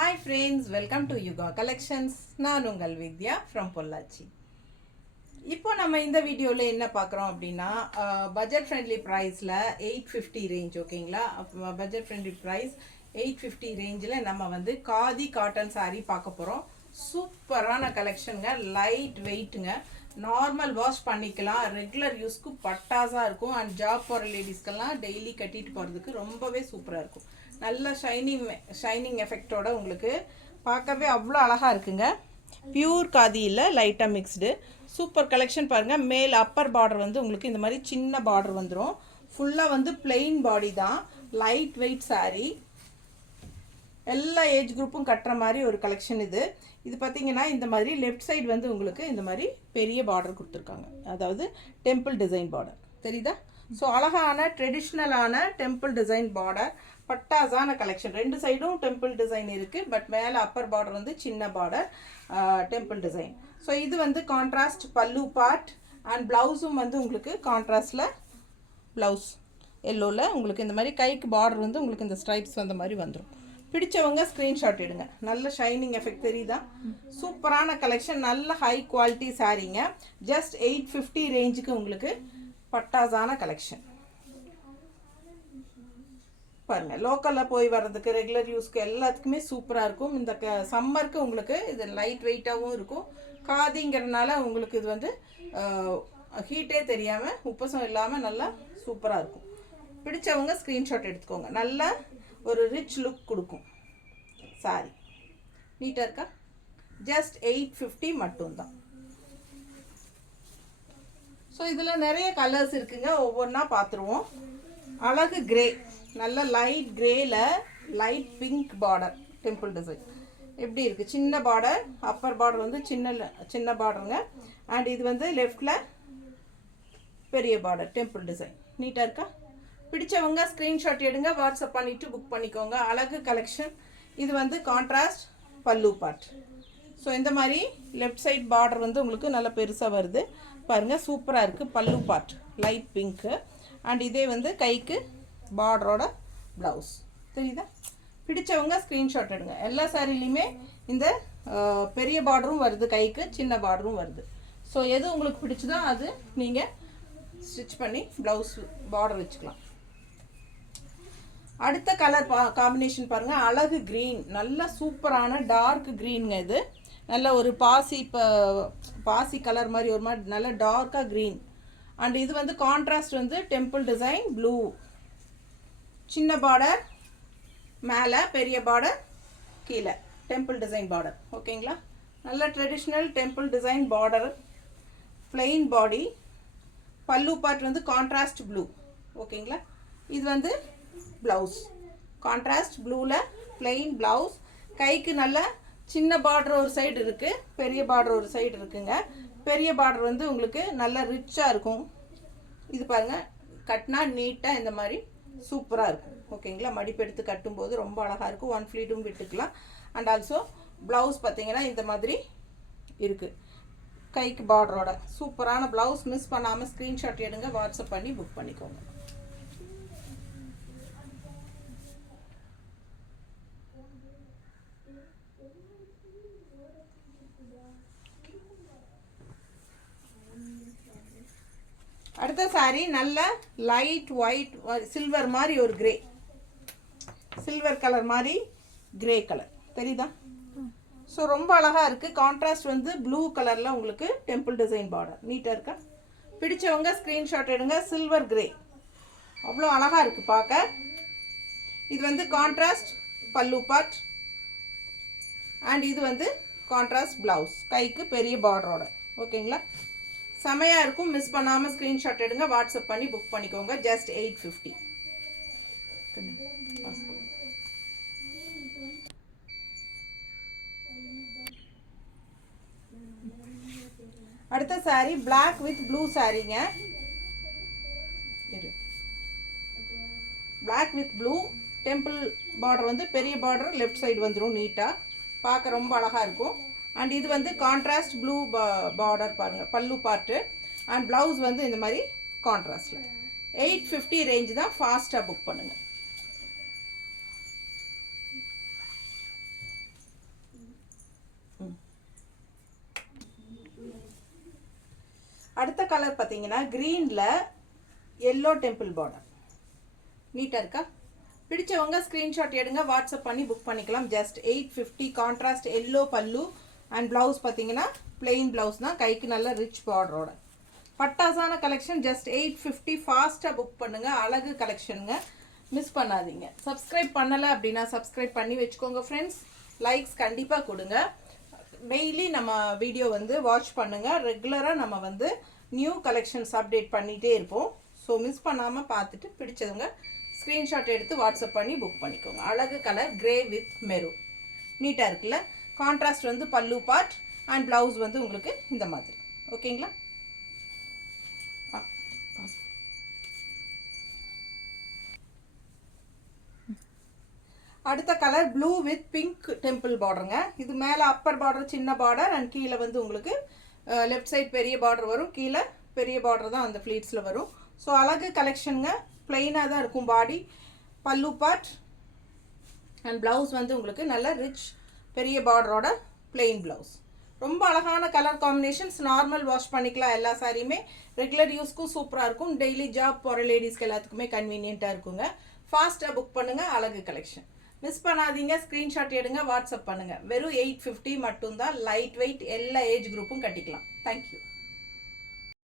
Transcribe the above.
Hi friends, welcome to Yuga Collections. நான் உங்கள் வித்யா from Pollachi. இப்போ நம்ம இந்த வீடியோவில் என்ன பார்க்குறோம் அப்படின்னா பட்ஜெட் ஃப்ரெண்ட்லி ப்ரைஸில் 850 ரேஞ்ச் ஓகேங்களா. பட்ஜெட் ஃப்ரெண்ட்லி ப்ரைஸ் 850 ரேஞ்சில் நம்ம வந்து காதி காட்டன் சாரீ பார்க்க போகிறோம். சூப்பரான கலெக்ஷனுங்க, லைட் வெயிட்டுங்க, நார்மல் வாஷ் பண்ணிக்கலாம், ரெகுலர் யூஸ்க்கு பட்டாஸாக இருக்கும். அண்ட் ஜாப் போகிற லேடிஸ்க்கெல்லாம் டெய்லி கட்டிட்டு போகிறதுக்கு ரொம்பவே சூப்பராக இருக்கும். நல்ல ஷைனிங் எஃபெக்டோட உங்களுக்கு பார்க்கவே அவ்வளோ அழகாக இருக்குங்க. பியூர் காதி இல்லை, லைட்டாக மிக்ஸ்டு சூப்பர் கலெக்ஷன் பாருங்கள். மேல் அப்பர் பார்டர் வந்து உங்களுக்கு இந்த மாதிரி சின்ன பார்டர் வந்துடும். ஃபுல்லாக வந்து பிளெயின் பாடி தான், லைட் வெயிட் சாரீ, எல்லா ஏஜ் குரூப்பும் கட்டுற மாதிரி ஒரு கலெக்ஷன் இது. இது பார்த்தீங்கன்னா இந்த மாதிரி லெஃப்ட் சைடு வந்து உங்களுக்கு இந்த மாதிரி பெரிய பார்டர் கொடுத்துருக்காங்க, அதாவது டெம்பிள் டிசைன் பார்டர் தெரியுதா. ஸோ அழகான ட்ரெடிஷ்னலான டெம்பிள் டிசைன் பார்டர், பட்டாஸான கலெக்ஷன். ரெண்டு சைடும் டெம்பிள் டிசைன் இருக்குது, பட் மேலே அப்பர் பார்டர் வந்து சின்ன பார்டர் டெம்பிள் டிசைன். ஸோ இது வந்து கான்ட்ராஸ்ட் பல்லு பார்ட் அண்ட் ப்ளவுஸும் வந்து உங்களுக்கு கான்ட்ராஸ்டில் ப்ளவுஸ் எல்லோவில் உங்களுக்கு இந்த மாதிரி கைக்கு பார்டர் வந்து உங்களுக்கு இந்த ஸ்ட்ரைப்ஸ் வந்த மாதிரி வந்துடும். பிடிச்சவங்க ஸ்க்ரீன்ஷாட் எடுங்க. நல்ல ஷைனிங் எஃபெக்ட் தெரியுதா. சூப்பரான கலெக்ஷன், நல்ல ஹை குவாலிட்டி சாரீங்க. ஜஸ்ட் 850 ரேஞ்சுக்கு உங்களுக்கு பட்டாஸான கலெக்ஷன் பாருங்க. லோக்கலில் போய் வர்றதுக்கு, ரெகுலர் யூஸ்க்கு எல்லாத்துக்குமே சூப்பராக இருக்கும். இந்த சம்மருக்கு உங்களுக்கு இது லைட் வெயிட்டாகவும் இருக்கும். காதிங்கிறதுனால உங்களுக்கு இது வந்து ஹீட்டே தெரியாமல், உப்பசம் இல்லாமல் நல்லா சூப்பராக இருக்கும். பிடிச்சவங்க ஸ்க்ரீன்ஷாட் எடுத்துக்கோங்க. நல்ல ஒரு ரிச் லுக் கொடுக்கும் சாரி. நீட்டாக இருக்கா. ஜஸ்ட் 850 மட்டும்தான். ஸோ இதில் நிறைய கலர்ஸ் இருக்குங்க, ஒவ்வொன்றா பார்த்துருவோம். அழகு கிரே, நல்ல லைட் கிரேல light pink border temple design எப்படி இருக்குது. சின்ன பார்டர், அப்பர் பார்டர் வந்து சின்ன பார்டருங்க. அண்ட் இது வந்து லெஃப்டில் பெரிய பார்டர் டெம்பிள் டிசைன். நீட்டாக இருக்கா. பிடிச்சவங்க ஸ்க்ரீன்ஷாட் எடுங்க, வாட்ஸ்அப் பண்ணிவிட்டு புக் பண்ணிக்கோங்க. அழகு கலெக்ஷன். இது வந்து கான்ட்ராஸ்ட் பல்லு பார்ட். ஸோ இந்த மாதிரி லெஃப்ட் சைட் பார்டர் வந்து உங்களுக்கு நல்லா பெருசாக வருது பாருங்கள், சூப்பராக இருக்குது. பல்லு பார்ட் லைட் பிங்க்கு. அண்ட் இதே வந்து கைக்கு பார்டரோட ப்ளவுஸ் தெரியுதா. பிடிச்சவங்க ஸ்க்ரீன்ஷாட் எடுங்க. எல்லா சாரிலையுமே இந்த பெரிய பார்டரும் வருது, கைக்கு சின்ன பார்டரும் வருது. ஸோ எது உங்களுக்கு பிடிச்சதோ அது நீங்கள் ஸ்டிச் பண்ணி ப்ளவுஸ் பார்டர் வச்சுக்கலாம். அடுத்த கலர் காம்பினேஷன் பாருங்கள். அழகு க்ரீன், நல்ல சூப்பரான டார்க் க்ரீனுங்க. இது நல்ல ஒரு பாசி கலர் மாதிரி ஒரு மாதிரி நல்ல டார்க்காக க்ரீன். அண்ட் இது வந்து கான்ட்ராஸ்ட் வந்து டெம்பிள் டிசைன் ப்ளூ. சின்ன பார்டர் மேலே, பெரிய பார்டர் கீழே, டெம்பிள் டிசைன் பார்டர் ஓகேங்களா. நல்ல traditional temple design border, plain body. பல்லு பார்ட் வந்து கான்ட்ராஸ்ட் ப்ளூ ஓகேங்களா. இது வந்து ப்ளவுஸ் கான்ட்ராஸ்ட் ப்ளூவில் பிளெயின் ப்ளவுஸ். கைக்கு நல்ல சின்ன பார்டர் ஒரு சைடு இருக்குது, பெரிய பார்டர் ஒரு சைடு இருக்குங்க. பெரிய பார்டர் வந்து உங்களுக்கு நல்ல ரிச்சாக இருக்கும். இது பாருங்கள், கட்டினா நீட்டாக இந்த மாதிரி சூப்பராக இருக்கும் ஓகேங்களா. மடிப்பு எடுத்து கட்டும்போது ரொம்ப அழகாக இருக்கும். ஒன் ஃப்ளீட்டும் விட்டுக்கலாம். அண்ட் ஆல்சோ ப்ளவுஸ் பார்த்தீங்கன்னா இந்த மாதிரி இருக்குது, கைக்கு பார்டரோட சூப்பரான ப்ளவுஸ். மிஸ் பண்ணாமல் ஸ்க்ரீன்ஷாட் எடுங்க, வாட்ஸ்அப் பண்ணி புக் பண்ணிக்கோங்க. அடுத்த சாரி நல்ல லைட் ஒயிட் சில்வர் மாதிரி ஒரு கிரே, சில்வர் கலர் மாதிரி கிரே கலர் தெரியுதா. ஸோ ரொம்ப அழகாக இருக்குது. கான்ட்ராஸ்ட் வந்து ப்ளூ கலரில் உங்களுக்கு டெம்பிள் டிசைன் பார்டர். நீட்டாக இருக்கா. பிடிச்சவங்க ஸ்க்ரீன்ஷாட் எடுங்க. சில்வர் கிரே அவ்வளோ அழகாக இருக்குது பார்க்க. இது வந்து கான்ட்ராஸ்ட் பல்லு பார்ட் அண்ட் இது வந்து கான்ட்ராஸ்ட் ப்ளவுஸ், கைக்கு பெரிய பார்டரோட ஓகேங்களா. செமையாக இருக்கும். மிஸ் பண்ணாமல் ஸ்க்ரீன்ஷாட் எடுங்க, வாட்ஸ்அப் பண்ணி புக் பண்ணிக்கோங்க. ஜஸ்ட் 850. அடுத்த சாரி பிளாக் வித் ப்ளூ சாரீங்க. Black with blue temple border வந்து பெரிய பார்டர் லெஃப்ட் சைடு வந்துடும். நீட்டாக பார்க்க ரொம்ப அழகாக இருக்கும். அண்ட் இது வந்து கான்ட்ராஸ்ட் ப்ளூ பார்டர் பாருங்கள், பல்லு பார்ட்டு. அண்ட் ப்ளவுஸ் வந்து இந்த மாதிரி கான்ட்ராஸ்டில். 850 ரேஞ்சு தான். ஃபாஸ்ட்டாக புக் பண்ணுங்கள். கலர் பார்த்தீங்கன்னா க்ரீனில் எல்லோ டெம்பிள் பார்டர். நீட்டாக இருக்கா? பிடிச்சவங்க ஸ்க்ரீன்ஷாட் எடுங்க, வாட்ஸ்அப் பண்ணி புக் பண்ணிக்கலாம். ஜஸ்ட் 850. கான்ட்ராஸ்ட் எல்லோ பல்லு அண்ட் ப்ளவுஸ் பார்த்தீங்கன்னா பிளெயின் ப்ளவுஸ் தான், கைக்கு நல்ல ரிச் பார்டரோட. பட்டாசான கலெக்ஷன். ஜஸ்ட் 850. ஃபாஸ்ட்டாக புக் பண்ணுங்கள். அழகு கலெக்ஷனுங்க, மிஸ் பண்ணாதீங்க. சப்ஸ்கிரைப் பண்ணலை அப்படின்னா சப்ஸ்கிரைப் பண்ணி வச்சுக்கோங்க ஃப்ரெண்ட்ஸ். லைக்ஸ் கண்டிப்பாக கொடுங்க. டெய்லி நம்ம வீடியோ வந்து வாட்ச் பண்ணுங்கள். ரெகுலராக நம்ம வந்து நியூ கலெக்ஷன்ஸ் அப்டேட் பண்ணிகிட்டே இருப்போம். ஸோ மிஸ் பண்ணாமல் பார்த்துட்டு பிடிச்சவங்க ஸ்க்ரீன்ஷாட் எடுத்து வாட்ஸ்அப் பண்ணி புக் பண்ணிக்கோங்க. அழகு கலர் கிரே வித் மெரூன். நீட்டாக இருக்குல்ல? கான்ட்ராஸ்ட் வந்து பல்லு பார்ட் அண்ட் ப்ளவுஸ் வந்து உங்களுக்கு இந்த மாதிரி. ஓகேங்களா? அடுத்த colour blue with pink temple பார்டருங்க. இது மேலே அப்பர் பார்டர் சின்ன பார்டர் அண்ட் கீழே வந்து உங்களுக்கு லெஃப்ட் சைட் பெரிய பார்டர் வரும், கீழே பெரிய பார்டர் தான் அந்த ஃப்ளீட்ஸில் வரும். ஸோ அழகு கலெக்ஷனுங்க. பிளெயினாக தான் இருக்கும் பாடி. பல்லு பார்ட் அண்ட் ப்ளவுஸ் வந்து உங்களுக்கு நல்ல ரிச் பெரிய பார்டரோட பிளெயின் ப்ளவுஸ். ரொம்ப அழகான கலர் காம்பினேஷன்ஸ். நார்மல் வாஷ் பண்ணிக்கலாம். எல்லா சாரியுமே ரெகுலர் யூஸ்க்கும் சூப்பராக இருக்கும். டெய்லி ஜாப் போகிற லேடிஸ்க்கு எல்லாத்துக்குமே கன்வீனியண்ட்டாக இருக்குங்க. ஃபாஸ்ட்டாக புக் பண்ணுங்கள். அழகு கலெக்ஷன் மிஸ் பண்ணாதீங்க. ஸ்க்ரீன்ஷாட் எடுங்க, வாட்ஸ்அப் பண்ணுங்கள். வெறும் 850 மட்டும்தான். லைட் வெயிட், எல்லா ஏஜ் குரூப்பும் கட்டிக்கலாம். தேங்க்யூ.